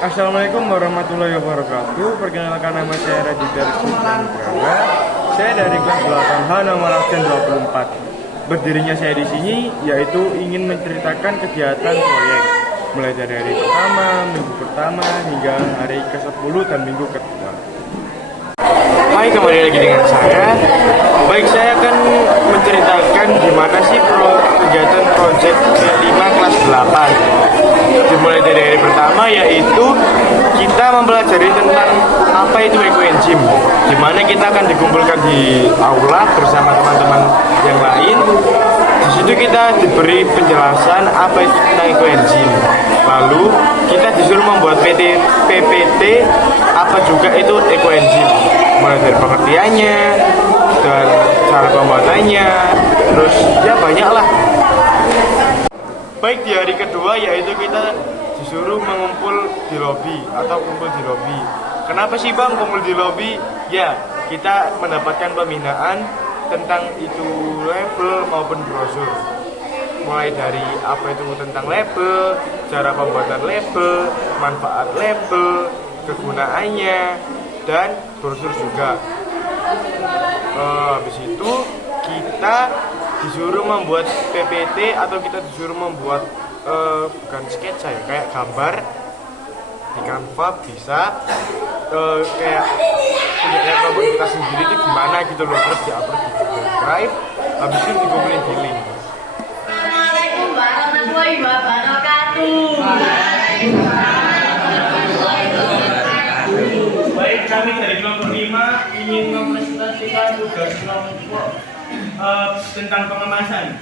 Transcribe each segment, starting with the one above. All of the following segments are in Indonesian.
Assalamualaikum warahmatullahi wabarakatuh. Perkenalkan, nama saya Raditya Sultan Nugraha. Saya dari kelas 8H nomor absen 24. Berdirinya saya di sini yaitu ingin menceritakan kegiatan proyek mulai dari hari pertama, minggu pertama hingga hari ke-10 dan minggu kedua. Hai, kembali lagi dengan saya. Baik, saya akan menceritakan gimana sih kegiatan proyek ke-5 kelas 8. Dimulai dari hari pertama, yaitu kita mempelajari tentang apa itu ekoenzim, di mana kita akan dikumpulkan di aula bersama teman-teman yang lain. Di situ kita diberi penjelasan apa itu tentang ekoenzim. Lalu kita disuruh membuat PPT apa juga itu ekoenzim, mulai dari pengertiannya dan cara pembuatannya, terus ya banyak lah. Baik, di hari kedua yaitu kita disuruh mengumpul di lobi atau kumpul di lobi. Kenapa sih Bang kumpul di lobi? Ya, kita mendapatkan pembinaan tentang itu label maupun brosur. Mulai dari apa itu tentang label, cara pembuatan label, manfaat label, kegunaannya, dan brosur juga. Habis itu kita disuruh membuat PPT atau kita disuruh membuat bukan sketsa ya, kayak gambar di Canva bisa, kayak punya robot kita sendiri itu gimana gitu loh, terus diupload di Google Drive, habis itu dikumpulin di link. Assalamualaikum warahmatullahi wabarakatuh. Baik, kami dari kelompok 5 ingin mempresentasikan tugas kelompok tentang pengemasan.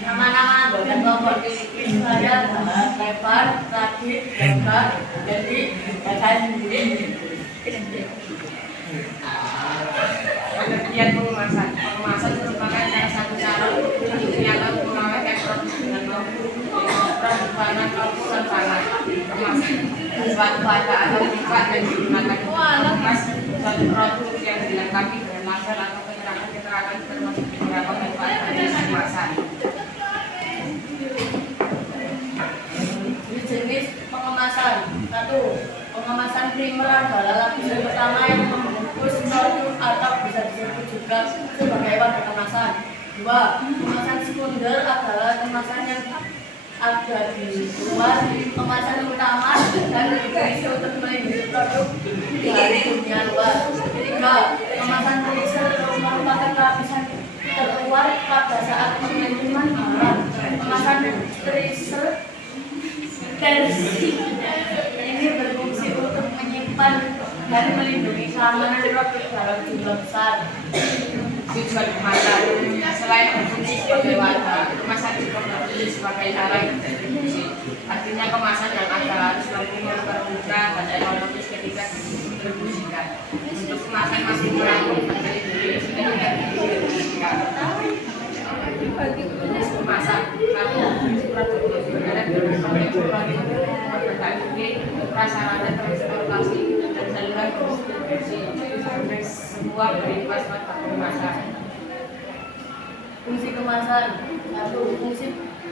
Nama-nama anggota kelompok ini saya lebar, radit, lebar, jadi saya sendiri. Pengertian pengemasan. Pengemasan merupakan salah satu cara untuk menyiapkan pengawet yang produk dengan mampu produk bahan alkohol pangan. Kemasan suatu bahan atau sifat yang digunakan untuk mengemas suatu produk yang dilengkapi dengan label atau keterangan-keterangan termasuk beberapa manfaat dari kemasan. Jenis pengemasan. 1. Pengemasan primer adalah lapisan pertama yang membungkus produk atau bisa disebut juga sebagai wadah kemasan. 2. Kemasan sekunder adalah kemasan yang ada di luar kemasan utama dan berfungsi untuk melindungi produk dari dunia luar. 3. Kemasan terisel merupakan lapisan terluar pada saat pengiriman barang. Kemasan terisel ini berfungsi untuk menyimpan dan melindungi keamanan produk dalam jumlah besar. Tujuan kemasan selain berfungsi sebagai wadah, kemasan juga berfungsi sebagai cara distribusi. Artinya kemasan yang ada harus mampu mempermudah dan ekonomis ketika didistribusikan. Untuk kemasan masih kurang dari diri sudah tidak didistribusikan. Jenis kemasan. 1. Produk berbentuk prasarana transportasi dan saluran distribusi. Semua berimbas pada kemasan. Fungsi kemasan. 1. Fungsi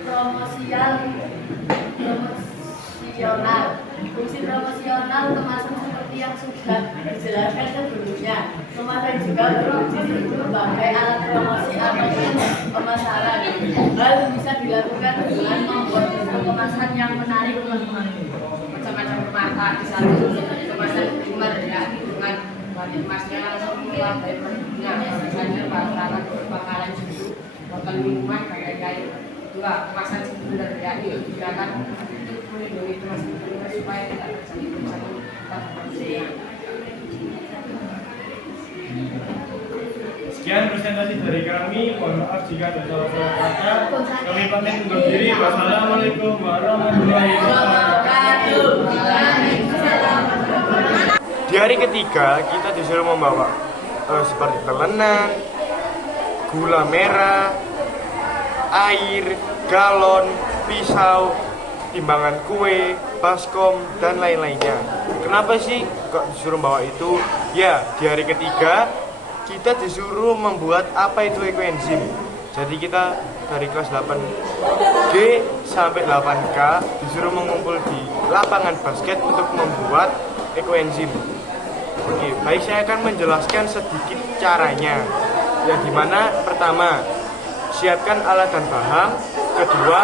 promosional. Fungsi promosional kemasan seperti yang sudah dijelaskan sebelumnya. Kemasan juga berfungsi sebagai alat promosi atau pemasaran. Hal bisa dilakukan dengan membuat kemasan yang menarik teman-teman. Macam-macam kemasan. Di satu kemasan primer ya, dengan bahan emasnya langsung keluar dari produknya. Misalnya bahan bakalan susu, botol minuman kayak air. 2. Kemasan sekunder ya, digunakan untuk melindungi kemasan supaya tidak terjadi kerusakan pada produksinya. Sekian presentasi dari kami. Mohon maaf jika ada salah-salah kata. Kami pamit undur diri. Wassalamualaikum warahmatullahi wabarakatuh. Di hari ketiga kita disuruh membawa seperti telenan, gula merah, air, galon, pisau, timbangan kue, baskom, dan lain-lainnya. Kenapa sih kok disuruh bawa itu? Ya, di hari ketiga kita disuruh membuat apa itu ekoenzim. Jadi kita dari kelas 8G sampai 8K disuruh mengumpul di lapangan basket untuk membuat ekoenzim. Oke, baik, saya akan menjelaskan sedikit caranya. Ya, dimana pertama, siapkan alat dan bahan. Kedua,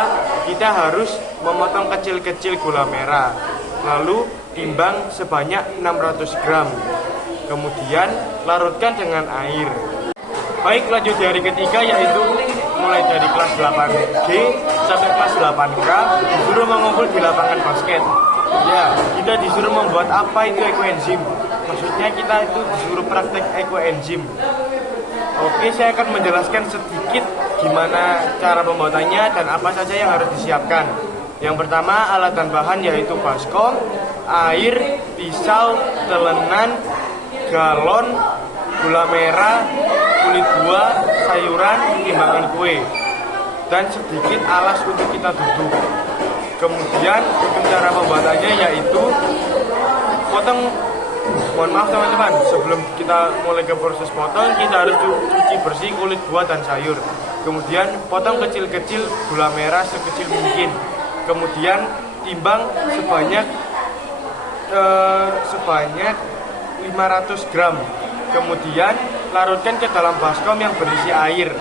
kita harus memotong kecil-kecil gula merah. Lalu timbang sebanyak 600 gram. Kemudian larutkan dengan air. Baik, lanjut dari ketiga, yaitu mulai dari kelas 8G sampai kelas 8K disuruh mengumpul di lapangan basket. Ya, kita disuruh membuat apa itu ekoenzim. Maksudnya kita itu disuruh praktek ekoenzim. Oke, saya akan menjelaskan sedikit gimana cara pembuatannya dan apa saja yang harus disiapkan. Yang pertama, alat dan bahan yaitu baskom, air, pisau, telenan, galon, gula merah, kulit buah, sayuran, timbangan kue, dan sedikit alas untuk kita duduk. Kemudian untuk cara pembuatannya yaitu mohon maaf teman-teman, sebelum kita mulai ke proses potong, kita harus cuci bersih kulit buah dan sayur. Kemudian potong kecil-kecil gula merah sekecil mungkin. Kemudian timbang sebanyak 500 gram. Kemudian larutkan ke dalam baskom yang berisi air.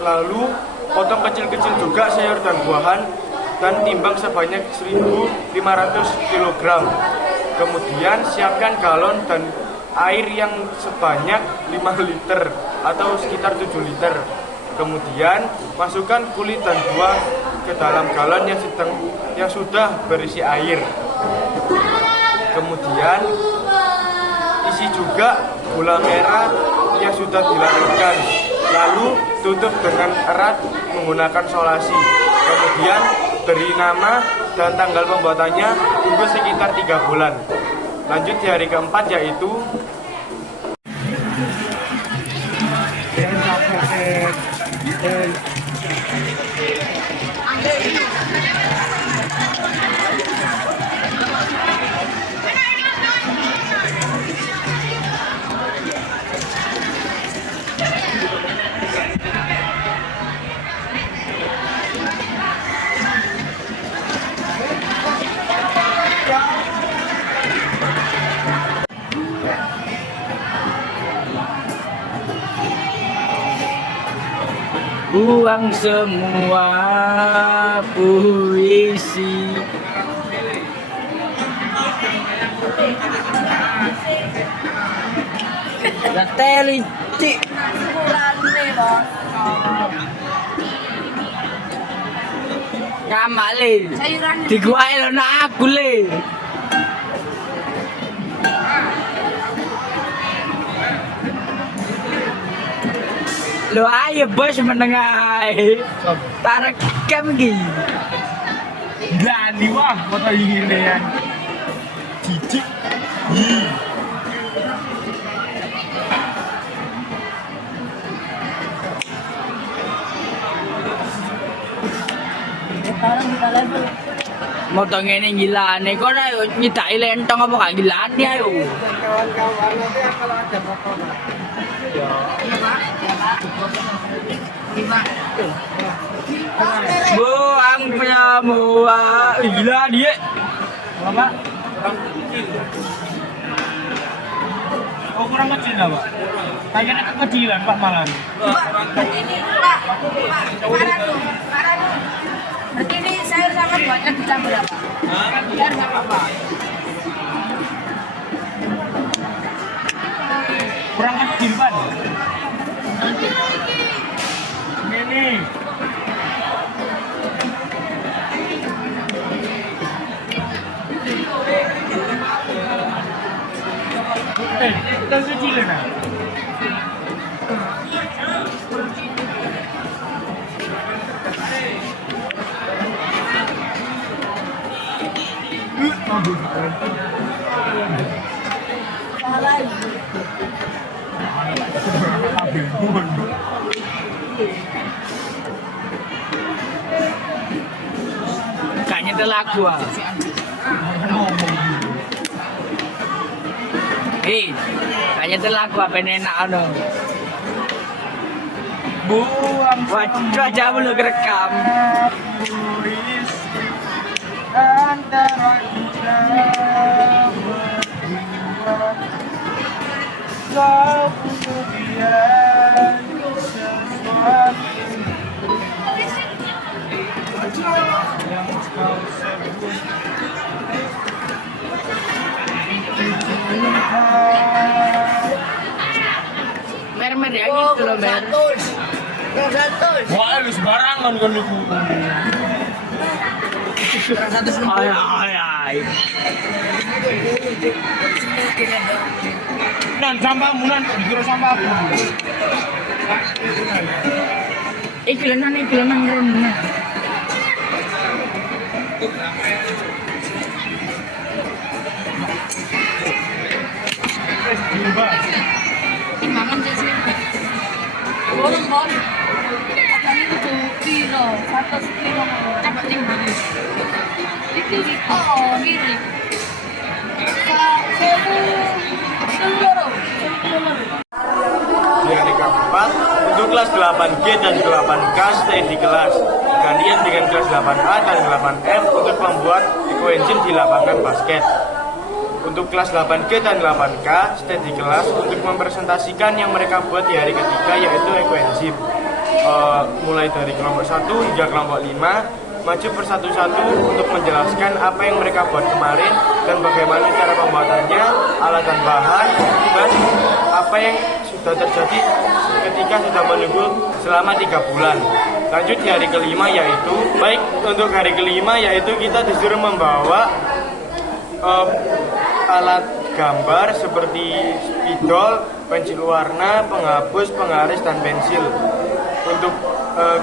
Lalu potong kecil-kecil juga sayur dan buahan dan timbang sebanyak 1.500 kg. Kemudian siapkan galon dan air yang sebanyak 5 liter atau sekitar 7 liter. Kemudian masukkan kulit dan buah ke dalam galon yang sudah berisi air. Kemudian isi juga gula merah yang sudah dilarutkan. Lalu tutup dengan erat menggunakan solasi. Kemudian beri nama dan tanggal pembuatannya, tunggu sekitar 3 bulan. Lanjut di hari keempat yaitu buang semua puisi. Gateli cik. Ngamak le. Diguai lo nak aku le. Lo ayo bos menengah. Tarik kami. Gani wah, foto ini ya. Cicik. Motong ini gila nih, kok dah minta lentong apa kak gila nih ayo. Kawan-kawan nanti kalau ada potongan. Buang semua gila dia. Bapak, oh kurang kecil lah Pak. Kayaknya kekecilan Pak malah. Ini Pak, parah tuh. Berarti ini sayur sama buahnya dicampur apa? Biar nggak apa-apa. Kurang kecil Pak. Ini. Kita kecil nah. Kayaknya terlaku ah. gak nyetel lagu apa enak ono. Buang Wajah belum kerekam. puisi antara kita berdua. Kau kemudian sesuatu yang kau sebut Mer ya gitu loh mer. wah lu sembarangan kan lu. Ay ay ay. Nan sampahmu nan dikira sampahmu. Iklanan ron. Timbangan sih. Bolong. Atane itu kilo, 100 kilo. Coba timbangan. Iki mirip. Yang keempat, untuk kelas 8G dan 8K stay di kelas. Gantian dengan kelas 8A dan 8F untuk membuat ekoenzim di lapangan basket. Untuk kelas 8G dan 8K stay di kelas untuk mempresentasikan yang mereka buat di hari ketiga, yaitu ekoenzim. Mulai dari kelompok 1 hingga kelompok 5 maju persatu-satu untuk menjelaskan apa yang mereka buat kemarin dan bagaimana cara pembuatannya, alat dan bahan, dan apa yang sudah terjadi ketika sudah menunggu selama 3 bulan. Lanjut di hari kelima yaitu, baik untuk hari kelima yaitu kita disuruh membawa alat gambar seperti spidol, pensil warna, penghapus, penggaris, dan pensil. Untuk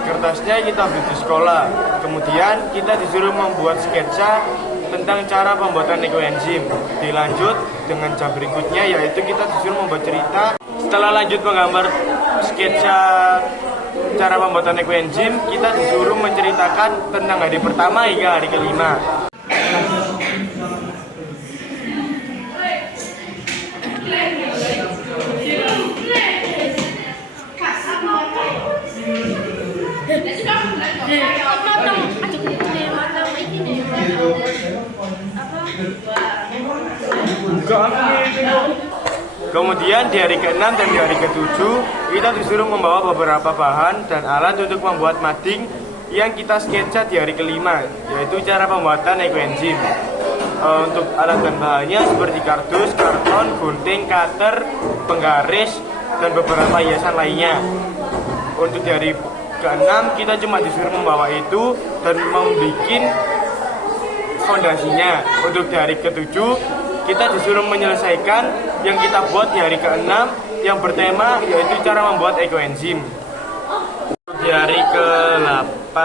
kertasnya kita beli di sekolah. Kemudian kita disuruh membuat sketsa tentang cara pembuatan ekoenzim. Dilanjut dengan jam berikutnya yaitu kita disuruh membuat cerita. Setelah lanjut menggambar sketsa cara pembuatan ekoenzim, kita disuruh menceritakan tentang hari pertama hingga hari kelima. Kemudian di hari ke-6 dan di hari ke-7 kita disuruh membawa beberapa bahan dan alat untuk membuat mading yang kita sketsa di hari kelima, yaitu cara pembuatan ekoenzim. Untuk alat dan bahannya seperti kardus, karton, gunting, cutter, penggaris, dan beberapa hiasan lainnya. Untuk di hari ke-6 kita cuma disuruh membawa itu dan membuat fondasinya. Untuk di hari ke-7 kita disuruh menyelesaikan yang kita buat di hari ke-6 yang bertema yaitu cara membuat ekoenzim. Di hari ke-8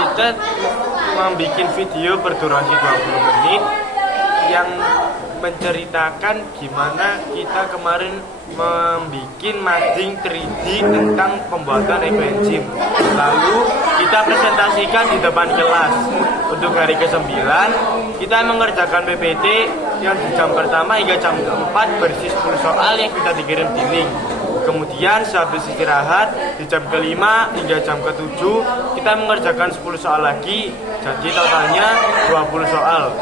kita membuat video berdurasi 20 menit yang menceritakan gimana kita kemarin membuat mading 3D tentang pembuatan ekoenzim. Lalu kita presentasikan di depan kelas. Untuk hari ke-9 kita mengerjakan PPT yang di jam pertama hingga jam ke-4 berisi 10 soal yang kita dikirim di link. Kemudian sehabis istirahat di jam ke-5 hingga jam ke-7 kita mengerjakan 10 soal lagi, jadi totalnya 20 soal.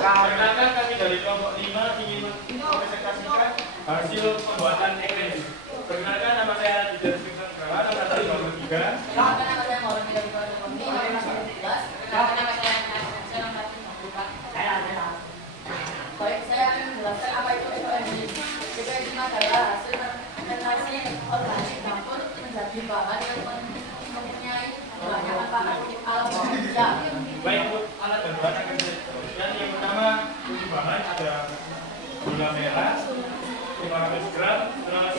Perkenalkan kami dari kelompok 5 ingin mempresentasikan hasil pembuatan ekoenzim. Perkenalkan, nama saya Dider Spinson Brawa, nomor 123. Baik, saya akan menjelaskan apa itu ekoenzim. Ekoenzim adalah hasil fermentasi organik dapur menjadi bahan yang mempunyai banyak manfaat untuk alam manusia. Baik, untuk alat dan bahan akan saya sebutkan. Yang pertama, untuk bahan ada gula merah 500 gram, terus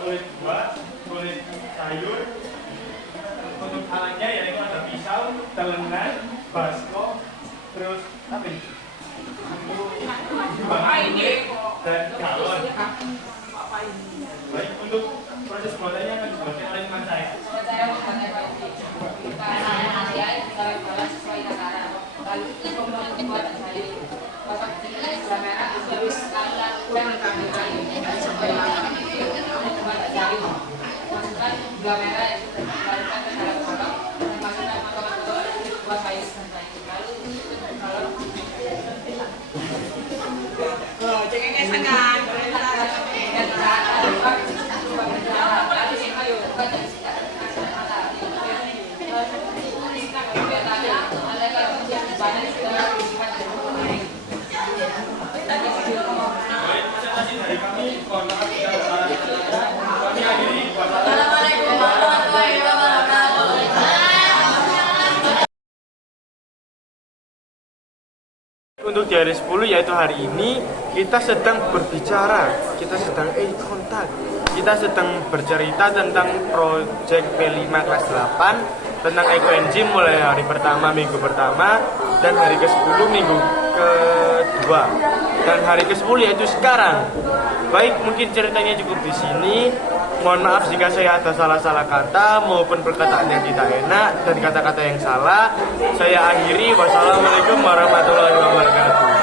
kulit buah, kulit sayur. Untuk alatnya yaitu ada pisau, telenan, basko, terus apa ini? Dan galon. Baik, untuk proses pembuatannya akan dijelaskan oleh teman saya. sesuai takaran. Lalu membuat dari kotak gula merah terus dan kami supaya membuat dari masukkan gula merah yang sudah dilarutkan ke dalam kotak dan masukkan potongan buat kayu santai. Lalu kalau cengkehnya sangat Assalamualaikum warahmatullahi wabarakatuh. Untuk di hari 10 yaitu hari ini kita sedang berbicara, kita sedang contact, kita sedang bercerita tentang proyek P5 kelas 8 tentang ekoenzim mulai hari pertama minggu pertama dan hari ke-10 minggu kedua dan hari ke-10 yaitu sekarang. Baik, mungkin ceritanya cukup di sini. Mohon maaf jika saya ada salah-salah kata maupun perkataan yang tidak enak dan kata-kata yang salah. Saya akhiri. Wassalamualaikum warahmatullahi wabarakatuh.